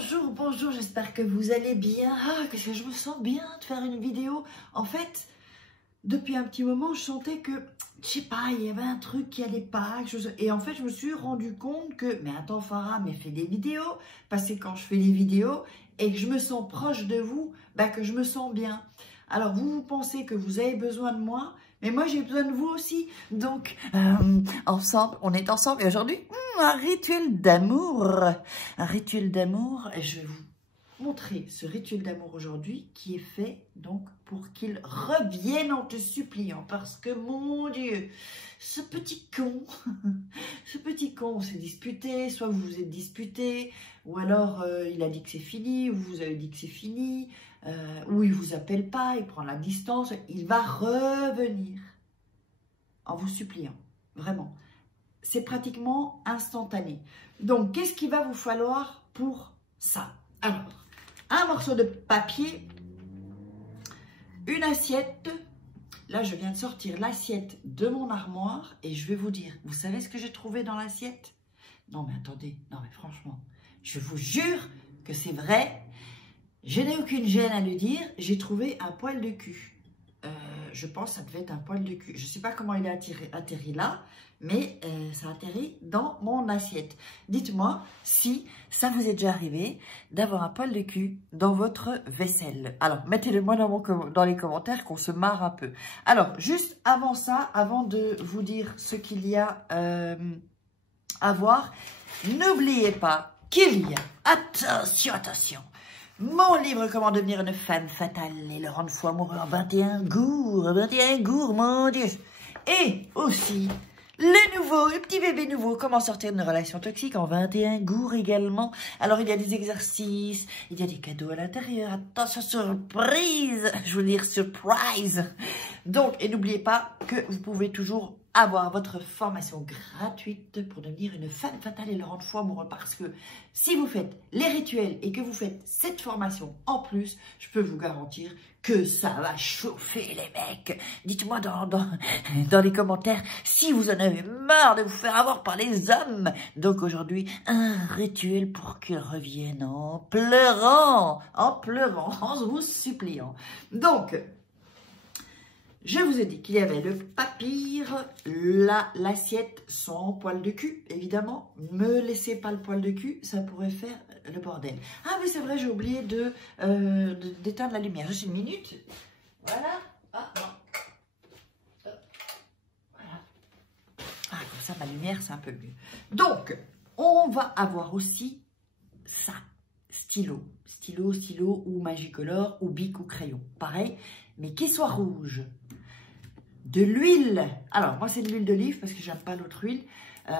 Bonjour, bonjour, j'espère que vous allez bien. Ah, qu'est-ce que je me sens bien de faire une vidéo. En fait, depuis un petit moment, je sentais que, je sais pas, il y avait un truc qui allait pas. Et en fait, je me suis rendu compte que, mais attends Farah, mais fais des vidéos. Parce que quand je fais des vidéos et que je me sens proche de vous, bah, que je me sens bien. Alors, vous pensez que vous avez besoin de moi, mais moi, j'ai besoin de vous aussi. Donc, ensemble, on est ensemble. Et aujourd'hui, un rituel d'amour. Un rituel d'amour. Et je vais vous montrer ce rituel d'amour aujourd'hui qui est fait donc pour qu'il revienne en te suppliant. Parce que, mon Dieu, ce petit con, on s'est disputé. Soit vous vous êtes disputé, ou alors il a dit que c'est fini, ou vous avez dit que c'est fini. Ou il ne vous appelle pas, il prend la distance, il va revenir en vous suppliant, vraiment. C'est pratiquement instantané. Donc, qu'est-ce qu'il va vous falloir pour ça? Alors, un morceau de papier, une assiette. Là, je viens de sortir l'assiette de mon armoire et je vais vous dire, vous savez ce que j'ai trouvé dans l'assiette? Non, mais attendez, non, mais franchement, je vous jure que c'est vrai. Je n'ai aucune gêne à le dire, j'ai trouvé un poil de cul. Je pense que ça devait être un poil de cul. Je ne sais pas comment il est atterri là, mais ça a atterri dans mon assiette. Dites-moi si ça vous est déjà arrivé d'avoir un poil de cul dans votre vaisselle. Alors, mettez-le moi dans les commentaires qu'on se marre un peu. Alors, juste avant ça, avant de vous dire ce qu'il y a à voir, n'oubliez pas qu'il y a, attention, mon livre « Comment devenir une femme fatale et le rendre fou amoureux en 21 gourds, mon Dieu !» Et aussi, le petit bébé nouveau, « Comment sortir d'une relation toxique en 21 gourds » également. Alors, il y a des exercices, il y a des cadeaux à l'intérieur. Attention, surprise, je veux dire surprise. Donc, et n'oubliez pas que vous pouvez toujours avoir votre formation gratuite pour devenir une femme fatale et le rendre fou amoureux. Parce que si vous faites les rituels et que vous faites cette formation en plus, je peux vous garantir que ça va chauffer les mecs. Dites-moi dans les commentaires si vous en avez marre de vous faire avoir par les hommes. Donc aujourd'hui, un rituel pour qu'ils reviennent en pleurant, en vous suppliant. Donc, je vous ai dit qu'il y avait le papier, l'assiette sans poil de cul, évidemment. Me laissez pas le poil de cul, ça pourrait faire le bordel. Ah oui, c'est vrai, j'ai oublié d'éteindre la lumière. Juste une minute. Voilà. Ah, non. Voilà. Ah, comme ça, ma lumière, c'est un peu mieux. Donc, on va avoir aussi ça. Stylo ou Magicolor ou bic ou crayon. Pareil, mais qui soit rouge. De l'huile. Alors, moi, c'est de l'huile d'olive parce que j'aime pas l'autre huile.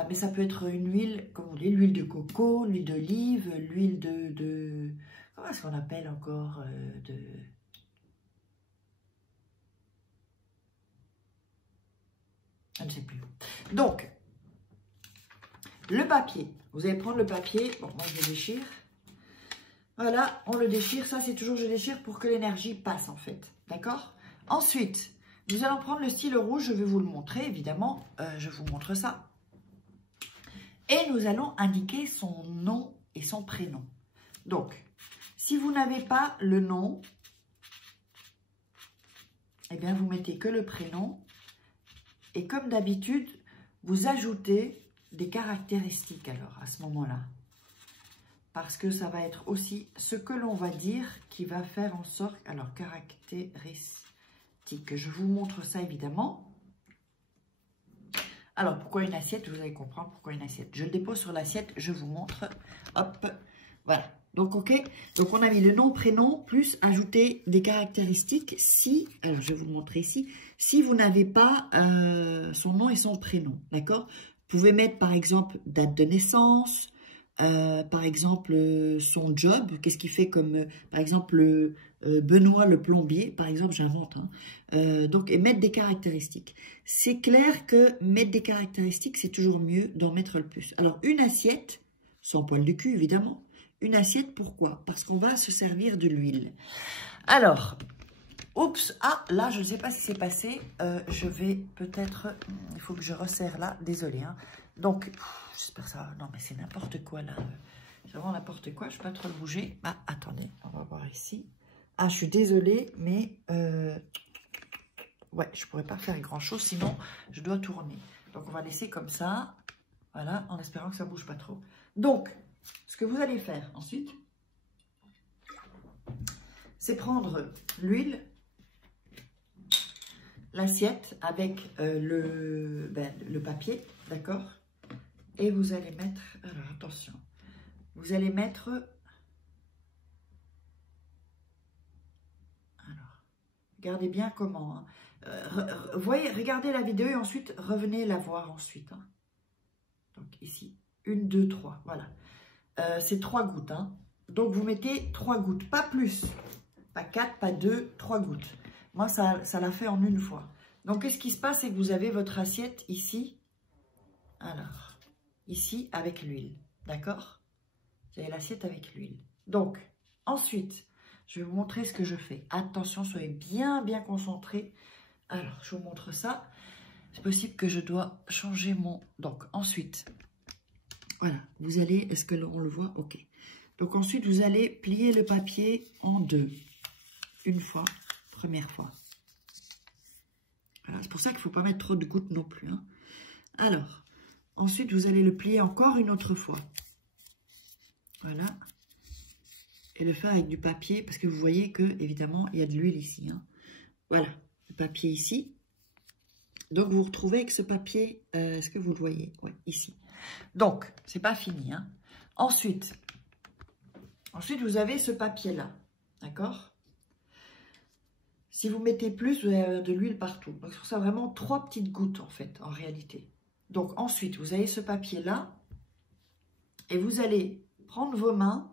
Mais ça peut être une huile, comme on dit, l'huile de coco, l'huile d'olive, l'huile de... Comment est-ce qu'on appelle encore je ne sais plus. Donc, le papier. Vous allez prendre le papier. Bon, moi, je le déchire. Voilà, on le déchire. Ça, c'est toujours, je déchire pour que l'énergie passe, en fait. D'accord? Ensuite, nous allons prendre le stylo rouge. Je vais vous le montrer, évidemment. Je vous montre ça. Et nous allons indiquer son nom et son prénom. Donc, si vous n'avez pas le nom, eh bien, vous mettez que le prénom. Et comme d'habitude, vous ajoutez des caractéristiques, alors, à ce moment-là. Parce que ça va être aussi ce que l'on va dire qui va faire en sorte... Alors, caractéristiques. Je vous montre ça, évidemment. Alors, pourquoi une assiette? Vous allez comprendre pourquoi une assiette. Je le dépose sur l'assiette, je vous montre. Hop, voilà. Donc, ok. Donc, on a mis le nom, prénom, plus ajouter des caractéristiques. Si, alors, je vais vous le montrer ici. Si vous n'avez pas son nom et son prénom, d'accord? Vous pouvez mettre, par exemple, date de naissance... par exemple, son job, qu'est-ce qu'il fait comme, par exemple, Benoît le plombier, par exemple, j'invente. Hein. Donc, et mettre des caractéristiques. C'est clair que mettre des caractéristiques, c'est toujours mieux d'en mettre le plus. Alors, une assiette, sans poil de cul, évidemment. Une assiette, pourquoi? Parce qu'on va se servir de l'huile. Alors, oups, ah, là, je ne sais pas si c'est passé. Je vais peut-être, il faut que je resserre là, désolé. Hein. Donc, j'espère ça. Non, mais c'est n'importe quoi là. C'est vraiment n'importe quoi. Je ne peux pas trop le bouger. Ah, attendez, on va voir ici. Ah, je suis désolée, mais ouais, je ne pourrais pas faire grand-chose, sinon je dois tourner. Donc, on va laisser comme ça. Voilà, en espérant que ça ne bouge pas trop. Donc, ce que vous allez faire ensuite, c'est prendre l'huile, l'assiette avec le papier, d'accord? Et vous allez mettre, alors attention, vous allez mettre, alors, regardez bien comment, hein. Voyez, regardez la vidéo et ensuite revenez la voir ensuite. Hein. Donc ici, 1, 2, 3, voilà. C'est 3 gouttes, hein. Donc vous mettez 3 gouttes, pas plus, pas 4, pas 2, 3 gouttes. Moi, ça l'a fait en une fois. Donc, qu'est-ce qui se passe? C'est que vous avez votre assiette ici. Alors, ici, avec l'huile. D'accord? Vous avez l'assiette avec l'huile. Donc, ensuite, je vais vous montrer ce que je fais. Attention, soyez bien, bien concentrés. Alors, je vous montre ça. C'est possible que je dois changer mon... Donc, ensuite, voilà. Vous allez... Est-ce que on le voit? Ok. Donc, ensuite, vous allez plier le papier en deux. Une fois. Première fois. Voilà, c'est pour ça qu'il ne faut pas mettre trop de gouttes non plus. Hein. Alors, ensuite, vous allez le plier encore une autre fois. Voilà. Et le faire avec du papier, parce que vous voyez que, évidemment, il y a de l'huile ici. Hein. Voilà, le papier ici. Donc, vous vous retrouvez avec ce papier, est-ce que vous le voyez? Oui, ici. Donc, c'est pas fini. Hein. Ensuite, vous avez ce papier-là. D'accord? Si vous mettez plus, vous avez de l'huile partout. Donc, c'est pour ça vraiment 3 petites gouttes, en fait, en réalité. Donc, ensuite, vous avez ce papier-là. Et vous allez prendre vos mains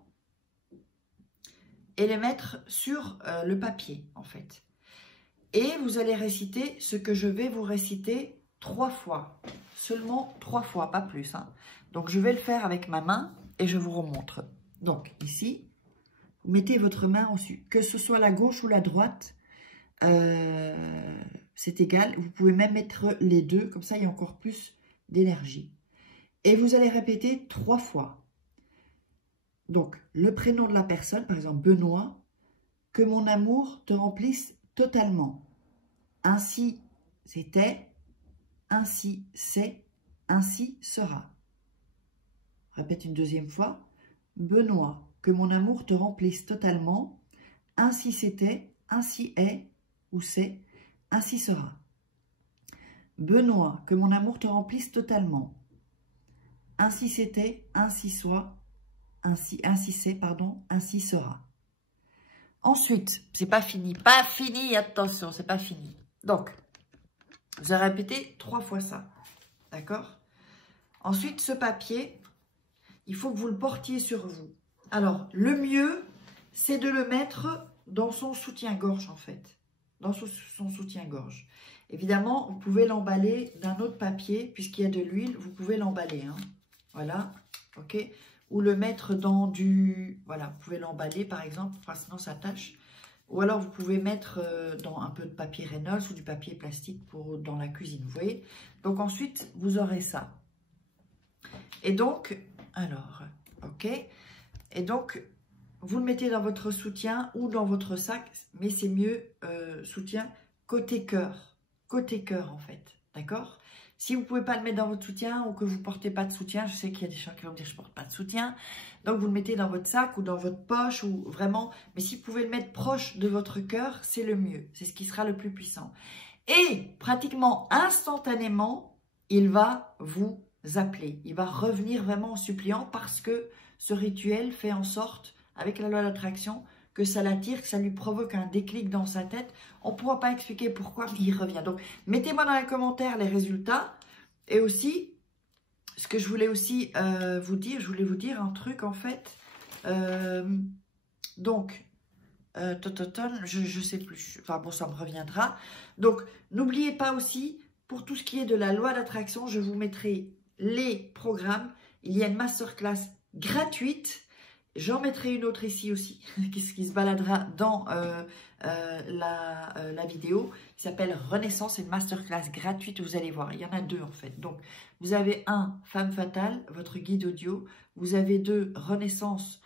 et les mettre sur le papier, en fait. Et vous allez réciter ce que je vais vous réciter 3 fois. Seulement 3 fois, pas plus. Hein. Donc, je vais le faire avec ma main et je vous remontre. Donc, ici, vous mettez votre main dessus. Que ce soit la gauche ou la droite, c'est égal. Vous pouvez même mettre les deux, comme ça il y a encore plus d'énergie. Et vous allez répéter 3 fois. Donc, le prénom de la personne, par exemple Benoît, que mon amour te remplisse totalement. Ainsi c'était, ainsi c'est, ainsi sera. Répète une deuxième fois. Benoît, que mon amour te remplisse totalement. Ainsi c'était, ainsi est, ou c'est, ainsi sera. Benoît, que mon amour te remplisse totalement. Ainsi c'était, ainsi soit, ainsi c'est, pardon, ainsi sera. Ensuite, c'est pas fini, attention, c'est pas fini. Donc, vous allez répéter 3 fois ça, d'accord? Ensuite, ce papier, il faut que vous le portiez sur vous. Alors, le mieux, c'est de le mettre dans son soutien-gorge, en fait. Dans son soutien-gorge. Évidemment, vous pouvez l'emballer d'un autre papier, puisqu'il y a de l'huile, vous pouvez l'emballer. Hein. Voilà, ok. Ou le mettre dans du... Voilà, vous pouvez l'emballer, par exemple, enfin, sinon ça tâche. Ou alors, vous pouvez mettre dans un peu de papier Reynolds ou du papier plastique dans la cuisine, vous voyez. Donc, ensuite, vous aurez ça. Et donc, alors, ok. Et donc... Vous le mettez dans votre soutien ou dans votre sac, mais c'est mieux soutien côté cœur. Côté cœur, en fait. D'accord? Si vous ne pouvez pas le mettre dans votre soutien ou que vous ne portez pas de soutien, je sais qu'il y a des gens qui vont me dire je ne porte pas de soutien. Donc, vous le mettez dans votre sac ou dans votre poche ou vraiment. Mais si vous pouvez le mettre proche de votre cœur, c'est le mieux. C'est ce qui sera le plus puissant. Et pratiquement instantanément, il va vous appeler. Il va revenir vraiment en suppliant parce que ce rituel fait en sorte avec la loi d'attraction, que ça l'attire, que ça lui provoque un déclic dans sa tête. On ne pourra pas expliquer pourquoi, mais il revient. Donc, mettez-moi dans les commentaires les résultats. Et aussi, ce que je voulais aussi vous dire, je voulais vous dire un truc en fait. Donc, je ne sais plus. Enfin bon, ça me reviendra. Donc, n'oubliez pas aussi, pour tout ce qui est de la loi d'attraction, je vous mettrai les programmes. Il y a une masterclass gratuite. J'en mettrai une autre ici aussi, qui se baladera dans la vidéo, qui s'appelle Renaissance, c'est une masterclass gratuite, vous allez voir, il y en a 2 en fait. Donc, vous avez un, Femme Fatale, votre guide audio, vous avez 2, Renaissance,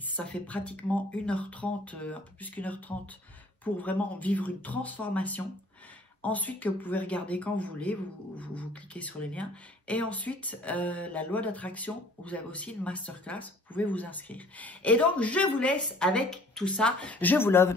ça fait pratiquement 1h30, un peu plus qu'1h30, pour vraiment vivre une transformation. Ensuite, que vous pouvez regarder quand vous voulez, vous cliquez sur les liens. Et ensuite, la loi d'attraction, vous avez aussi une masterclass, vous pouvez vous inscrire. Et donc, je vous laisse avec tout ça. Je vous love.